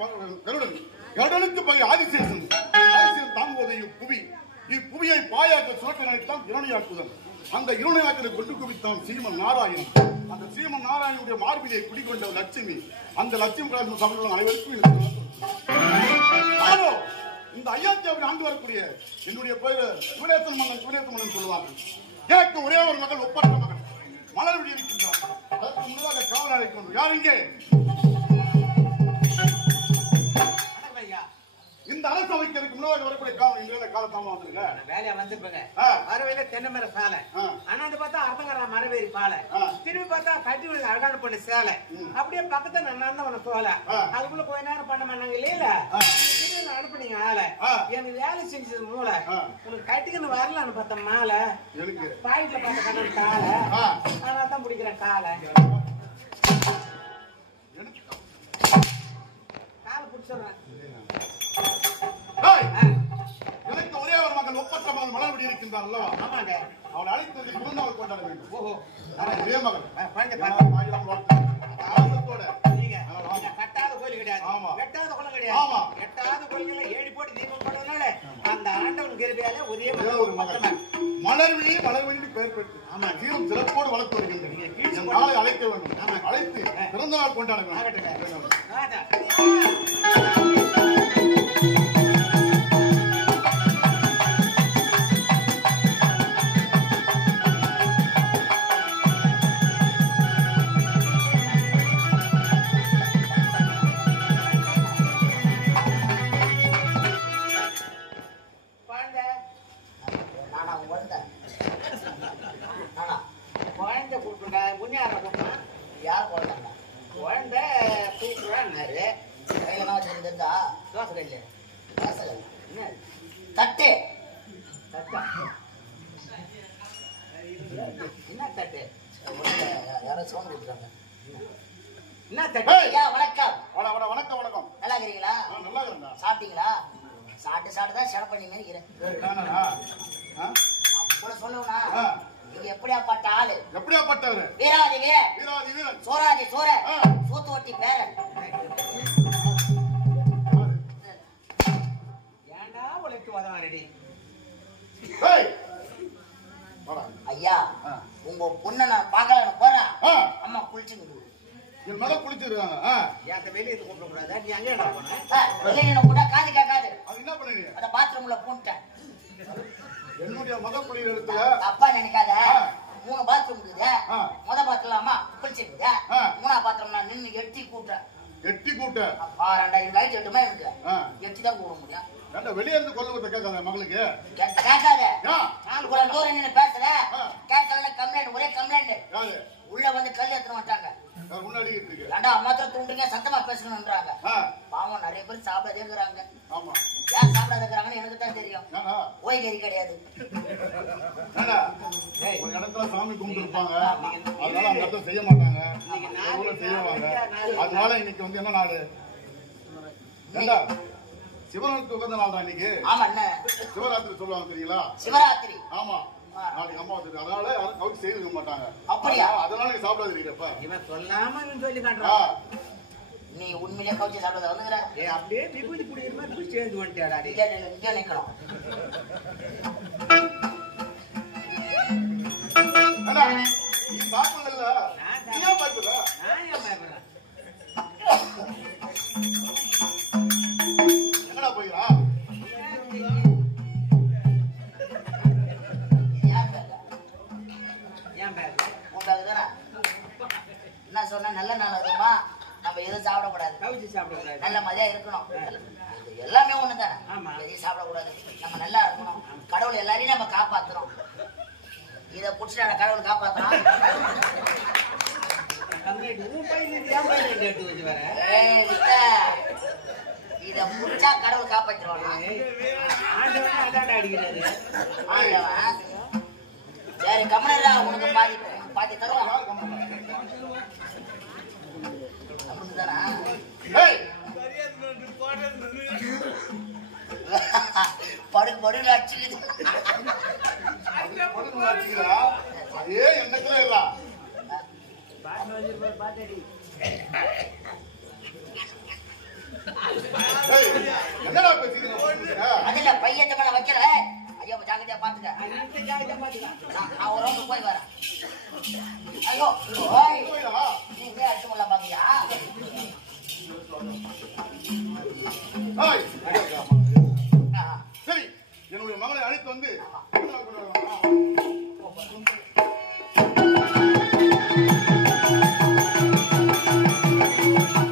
கருடன் கடலுக்கு பகை ஆதிசேஷன் தாங்குவதை புவி இப்புவியை பாயாக்க சுரக்க நினைத்தான் இரணையாக்குதல் அந்த இரணையாக்கலை கொண்டு குவித்தான் ஸ்ரீமன் நாராயணன் அந்த ஸ்ரீமன் நாராயணனுடைய மார்பிலை குடிக்கொண்ட லட்சுமி அந்த லட்சுமி கலாச்சார சபைகள் அனைவருக்கும் இந்த அயோத்தியாவில் ஆண்டு வரக்கூடிய என்னுடைய பெயர் சிவநேசன் மன்னன் சொல்லுவார்கள் எனக்கு ஒரே ஒரு மகள் ஒப்பற்ற மகன் மலர்விடி இருக்கின்றார் அதற்கு முன்னதாக காவலாளை கொண்டு யார் இங்கே இந்த அரசு வைக்கிறதுக்கு முன்னாடி வரக்கூடிய காலத்தாம வந்துருங்க வேலையா வந்துருப்பேங்க வரவையில தென்னை மர சாலை அண்ணாந்து பார்த்தா அர்த்தங்கர மரவேரி பாலை திரும்பி பார்த்தா கட்டி அழகான பண்ண சேலை அப்படியே பக்கத்துல நான் உன சோலை அதுக்குள்ள கொஞ்ச நேரம் பண்ண மாட்டாங்க இல்லையில அனுப்புனீங்க ஆளை எனக்கு வேலை செஞ்சது மூளை உனக்கு கட்டிக்கணும் வரலான்னு பார்த்த மாலை பாயிண்ட்ல பார்த்த கண்ணன் காலை அதனால தான் பிடிக்கிறேன் காலை காலை பிடிச்சிடுறேன் எனக்கு ஒரே ஒரு மகன் ஒப்பற்ற மகன் மலர்விடி இருக்கின்றார் அல்லவா ஆமாங்க அவள் அழைத்தது பிறந்தவள் கொண்டாட வேண்டும் ஓஹோ ஒரே மகன் கட்டாத கோயில் கிடையாது எட்டாவது குளம் கிடையாது எட்டாவது கோயில்ல ஏழி போட்டு தீபம் போட்டதுனால அந்த ஆண்டவன் கிருபையால ஒரே ஒரு மகன் மலர்விழி பெயர் பெற்று ஆமா ஜீவன் சிறப்போடு வளர்த்து வருகின்றன நாளை அழைக்க வேண்டும் அழைத்து பிறந்த நாள் கொண்டாட வேண்டும் ஐயா உங்க பொண்ணை நான் பார்க்கலான்னு போறேன் அம்மா குளிச்சு என் மக குளிச்சிருக்காங்க வெளியே கூப்பிட கூடாது நீ அங்கே என்ன கூட காது கேட்காது என்ன பண்ணுறீங்க அந்த பாத்ரூம்ல போட்டுட்டேன் என்னுடைய மக குளிர் இடத்துல அப்பா நினைக்காத 3 பாத்ரூம் இருக்குது முத பாத்ரூம்ல அம்மா குளிச்சிருக்குது 3ஆவது பாத்ரூம்ல நின்று எட்டி கூட்டுறேன் எட்டி கூட்ட அப்பா 2000 ஆயிடுச்சு 8 மணி இருக்கு எட்டி தான் கூட முடியும் வெளியே இருந்து கொல்ல கேட்காத மகளுக்கு கேட்காத நான் தூரம் நின்று பேசுற கேட்கலன்னு கம்ப்ளைண்ட் ஒரே கம்ப்ளைண்ட் உள்ள வந்து கல் ஏத்துற மாட்டாங்க முன்னாடி ஏண்டா மாத்திரம் தூண்டுங்க சத்தமா பேசணும்ன்றாங்க பாவம் நிறைய பேர் சாப்பிடாதே இருக்கிறாங்க ஆமா ஏன் சாப்பிடாத இருக்கிறாங்கன்னு எனக்கு தான் தெரியும் ஓய்கறி கிடையாது ஒரு இடத்துல சாமி கும்பிட்டு இருப்பாங்க அதனால அந்த இடத்துல செய்ய மாட்டாங்க செய்வாங்க அதனால இன்னைக்கு வந்து என்ன நாடு ஏண்டா சிவனுக்கு உகந்த நாள் தான் இன்னைக்கு ஆமா என்ன சிவராத்திரி சொல்லுவாங்க தெரியுங்களா சிவராத்திரி ஆமா நாளைக்கு அம்மாவாசை அதனால யாரும் கவுச்சு செய்திருக்க மாட்டாங்க அப்படியா அதனால நீ சாப்பிடாது இருக்கிறப்ப இவன் சொல்லாம சொல்லி காட்டுறான் நீ உண்மையிலே கவுச்சு சாப்பிடாத வந்துங்கற அப்படியே விபூதி குடிக்கிற மாதிரி குடிச்சு சேர்ந்து வந்துட்டாடா இங்க நிக்கணும் அண்ணா நீ சாப்பிடல நீ ஏன் பயப்படுற நான் ஏன் பயப்படுறேன் எங்கடா போயிரா என்ன சொன்ன நல்ல நாள் வருமா நம்ம எதுவும் சாப்பிடக்கூடாது நல்ல மதியா இருக்கணும் எல்லாமே ஒண்ணுதானே எதையும் சாப்பிடக்கூடாது நம்ம நல்லா இருக்கணும் கடவுள் எல்லாரையும் நம்ம காப்பாத்துறோம் இத புடிச்சா கடவுள் காப்பாத்துறோம் இத புடிச்சா கடவுள் காப்பாற்றுவான் சரி கமலரா உனக்கு பாதி தருவான் படு படுல அடிச்சுக்குது அதே எண்ணத்துல என்னடா பேசிக்கிறீங்க? அதுல பையன் மேல வைக்கல. ஐயோ ஜாக்கிரதையா பாத்துக்க. நான் ஒரு ரவுண்ட் போய் வரேன். ஐயோ ஓய் நீங்க அடிச்சு முள்ள பாக்கியா? சரி, என்னுடைய மகளை அழைத்து வந்து